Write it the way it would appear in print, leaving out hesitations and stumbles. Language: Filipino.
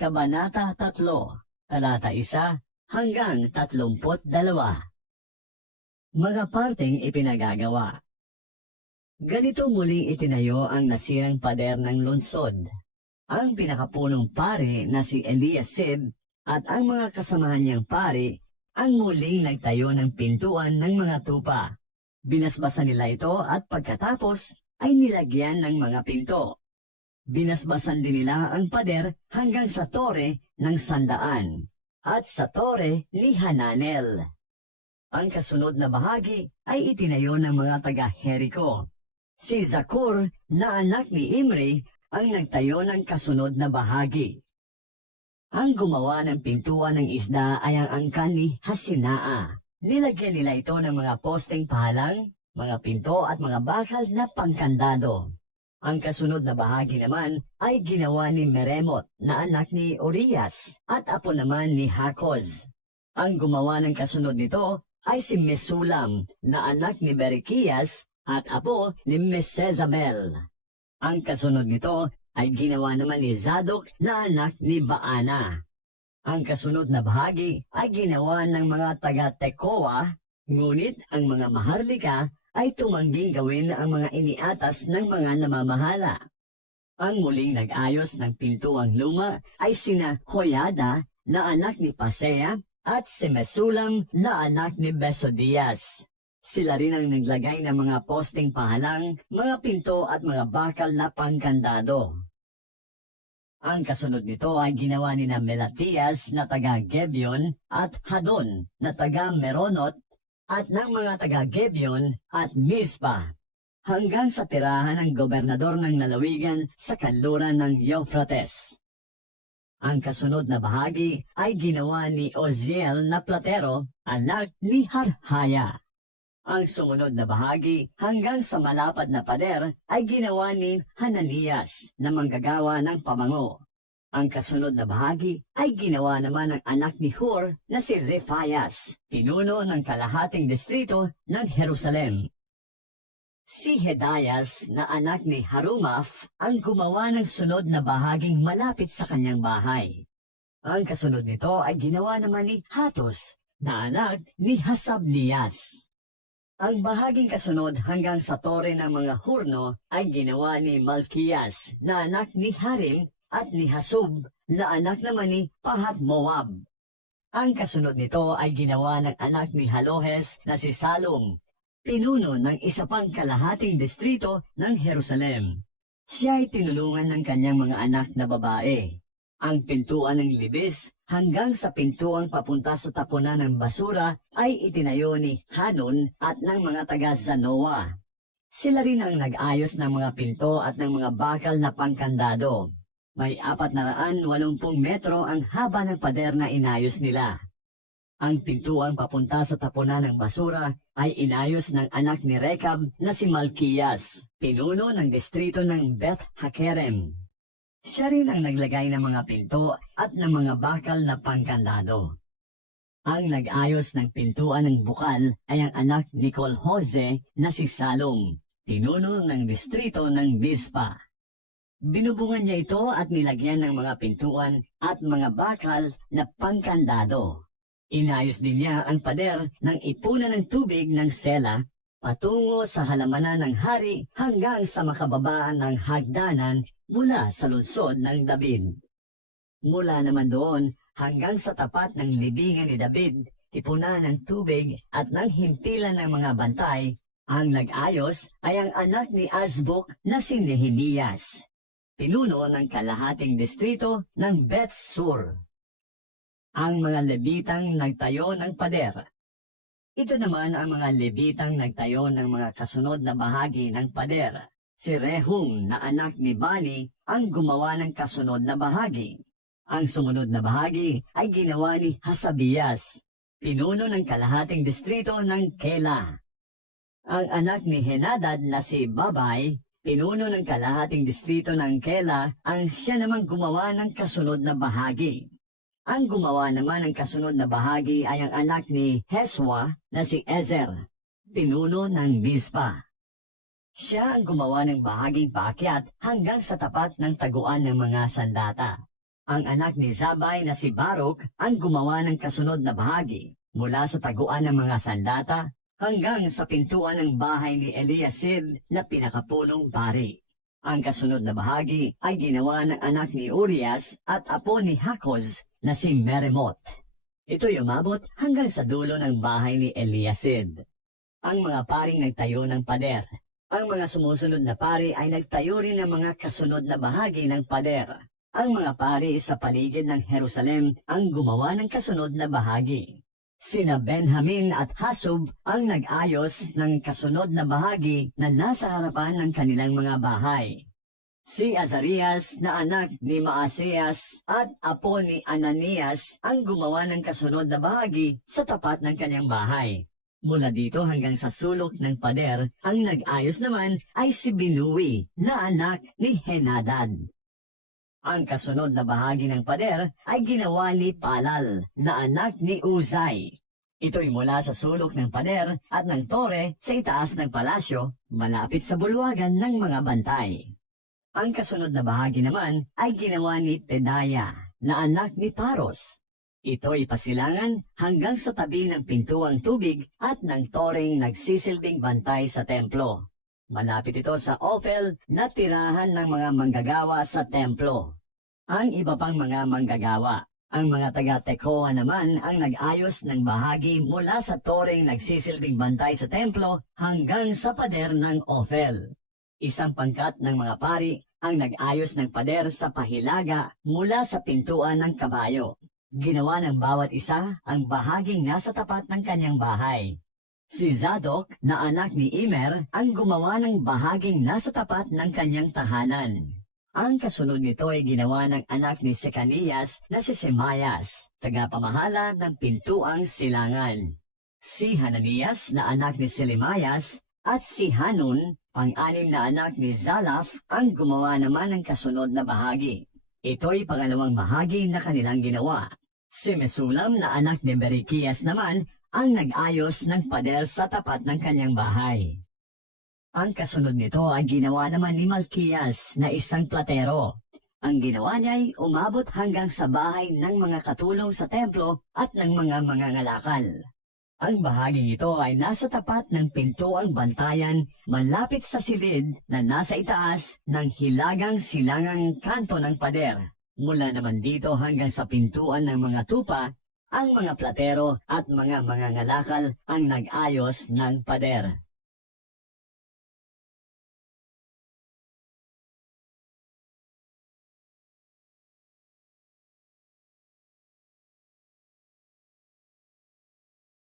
Kabanata 3, talata 1 hanggang 32. Mga parteng ipinagagawa. Ganito muling itinayo ang nasirang pader ng lungsod. Ang pinakapunong pare na si Eliasib at ang mga kasamahan niyang pare ang muling nagtayo ng pintuan ng mga tupa. Binasbasan nila ito at pagkatapos ay nilagyan ng mga pinto. Binasbasan din nila ang pader hanggang sa tore ng Sandaan at sa tore ni Hananel. Ang kasunod na bahagi ay itinayo ng mga taga-Jericho. Si Zakur na anak ni Imri ang nagtayo ng kasunod na bahagi. Ang gumawa ng pintuan ng isda ay ang angkan ni Hasinaa. Nilagyan nila ito ng mga posteng pahalang, mga pinto at mga bakal na pangkandado. Ang kasunod na bahagi naman ay ginawa ni Meremot na anak ni Urias at apo naman ni Hakoz. Ang gumawa ng kasunod nito ay si Mesulam na anak ni Berekias at apo ni Mesezabel. Ang kasunod nito ay ginawa naman ni Zadok na anak ni Baana. Ang kasunod na bahagi ay ginawa ng mga taga-Tekoa, ngunit ang mga maharlika ay tumangging gawin ang mga iniatas ng mga namamahala. Ang muling nag-ayos ng pintuang luma ay sina Joyada na anak ni Pasea at si Mesulam na anak ni Besodias. Sila rin ang naglagay ng mga posteng pahalang, mga pinto at mga bakal na pangkandado. Ang kasunod nito ay ginawa ni Melatias na taga-Gebion at Hadon na taga-Meronot at ng mga taga-Gebion at Mispa, hanggang sa tirahan ng gobernador ng lalawigan sa kanluran ng Euphrates. Ang kasunod na bahagi ay ginawa ni Oziel na platero, anak ni Harhaya. Ang sumunod na bahagi hanggang sa malapad na pader ay ginawa ni Hananias na manggagawa ng pamango. Ang kasunod na bahagi ay ginawa naman ng anak ni Hur na si Refaias, pinuno ng kalahating distrito ng Jerusalem. Si Hedayas na anak ni Harumaf ang gumawa ng sunod na bahaging malapit sa kanyang bahay. Ang kasunod nito ay ginawa naman ni Hatos na anak ni Hasabnias. Ang bahaging kasunod hanggang sa tore ng mga hurno ay ginawa ni Malkias na anak ni Harim at ni Hasub na anak naman ni Pahat-Moab. Ang kasunod nito ay ginawa ng anak ni Halohes na si Salum, pinuno ng isa pang kalahating distrito ng Jerusalem. Siya ay tinulungan ng kanyang mga anak na babae. Ang pintuan ng libis hanggang sa pintuang papunta sa tapunan ng basura ay itinayo ni Hanon at ng mga taga-Zanoa. Sila rin ang nag-ayos ng mga pinto at ng mga bakal na pangkandado. May 480 metro ang haba ng pader na inayos nila. Ang pintuang papunta sa tapunan ng basura ay inayos ng anak ni Rekab na si Malkias, pinuno ng distrito ng Beth Hakerem. Siya rin ang naglagay ng mga pinto at ng mga bakal na pangkandado. Ang nag-ayos ng pintuan ng bukal ay ang anak ni Colhoze na si Salom, pinuno ng distrito ng Mispa. Binubungan niya ito at nilagyan ng mga pintuan at mga bakal na pangkandado. Inayos din niya ang pader ng ipunan ng tubig ng Sela patungo sa halamanan ng hari hanggang sa makababaan ng hagdanan mula sa lungsod ng David. Mula naman doon hanggang sa tapat ng libingan ni David, ipunan ng tubig at ng himpilan ng mga bantay, ang nag-ayos ay ang anak ni Azbuk na si Nehemias, pinuno ng kalahating distrito ng Beth-Sur. Ang mga Levitang nagtayo ng pader. Ito naman ang mga Levitang nagtayo ng mga kasunod na bahagi ng pader. Si Rehum na anak ni Bani ang gumawa ng kasunod na bahagi. Ang sumunod na bahagi ay ginawa ni Hasabias, pinuno ng kalahating distrito ng Kela. Ang anak ni Henadad na si Babay, pinuno ng kalahating distrito ng Kela, ang siya namang gumawa ng kasunod na bahagi. Ang gumawa naman ng kasunod na bahagi ay ang anak ni Heswa na si Ezer, pinuno ng Mispa. Siya ang gumawa ng bahaging paakyat hanggang sa tapat ng taguan ng mga sandata. Ang anak ni Zabay na si Baruk ang gumawa ng kasunod na bahagi mula sa taguan ng mga sandata hanggang sa pintuan ng bahay ni Eliasib na pinakapulong pari. Ang kasunod na bahagi ay ginawa ng anak ni Urias at apo ni Hakoz na si Meremot. Ito'y umabot hanggang sa dulo ng bahay ni Eliasib. Ang mga paring nagtayo ng pader. Ang mga sumusunod na pari ay nagtayo rin ng mga kasunod na bahagi ng pader. Ang mga pari sa paligid ng Jerusalem ang gumawa ng kasunod na bahagi. Sina Benjamin at Hasub ang nag-ayos ng kasunod na bahagi na nasa harapan ng kanilang mga bahay. Si Azarias na anak ni Maaseas at apo ni Ananias ang gumawa ng kasunod na bahagi sa tapat ng kanyang bahay. Mula dito hanggang sa sulok ng pader, ang nag-ayos naman ay si Binui na anak ni Henadad. Ang kasunod na bahagi ng pader ay ginawa ni Palal na anak ni Uzay. Ito'y mula sa sulok ng pader at ng tore sa itaas ng palasyo, malapit sa bulwagan ng mga bantay. Ang kasunod na bahagi naman ay ginawa ni Pedaya na anak ni Paros. Ito'y pasilangan hanggang sa tabi ng pintuang tubig at ng toreng nagsisilbing bantay sa templo. Malapit ito sa Ophel na tirahan ng mga manggagawa sa templo. Ang iba pang mga manggagawa, ang mga taga-Tekoa naman ang nag-ayos ng bahagi mula sa toreng nagsisilbing bantay sa templo hanggang sa pader ng Ophel. Isang pangkat ng mga pari ang nag-ayos ng pader sa pahilaga mula sa pintuan ng kabayo. Ginawa ng bawat isa ang bahaging nasa tapat ng kanyang bahay. Si Zadok na anak ni Immer ang gumawa ng bahaging nasa tapat ng kanyang tahanan. Ang kasunod nito ay ginawa ng anak ni Sekanias na si Semayas, tagapamahala ng pintuang silangan. Si Hananias na anak ni Selimayas at si Hanun, pang-anim na anak ni Zalaf, ang gumawa naman ng kasunod na bahagi. Ito'y pangalawang bahagi na kanilang ginawa. Si Mesulam na anak ni Berekias naman ang nag-ayos ng pader sa tapat ng kanyang bahay. Ang kasunod nito ay ginawa naman ni Malkiyas na isang platero. Ang ginawa niya ay umabot hanggang sa bahay ng mga katulong sa templo at ng mga mangangalakal. Ang bahaging ito ay nasa tapat ng pintuang bantayan malapit sa silid na nasa itaas ng hilagang silangang kanto ng pader. Mula naman dito hanggang sa pintuan ng mga tupa, ang mga platero at mga mangangalakal ang nag-ayos ng pader.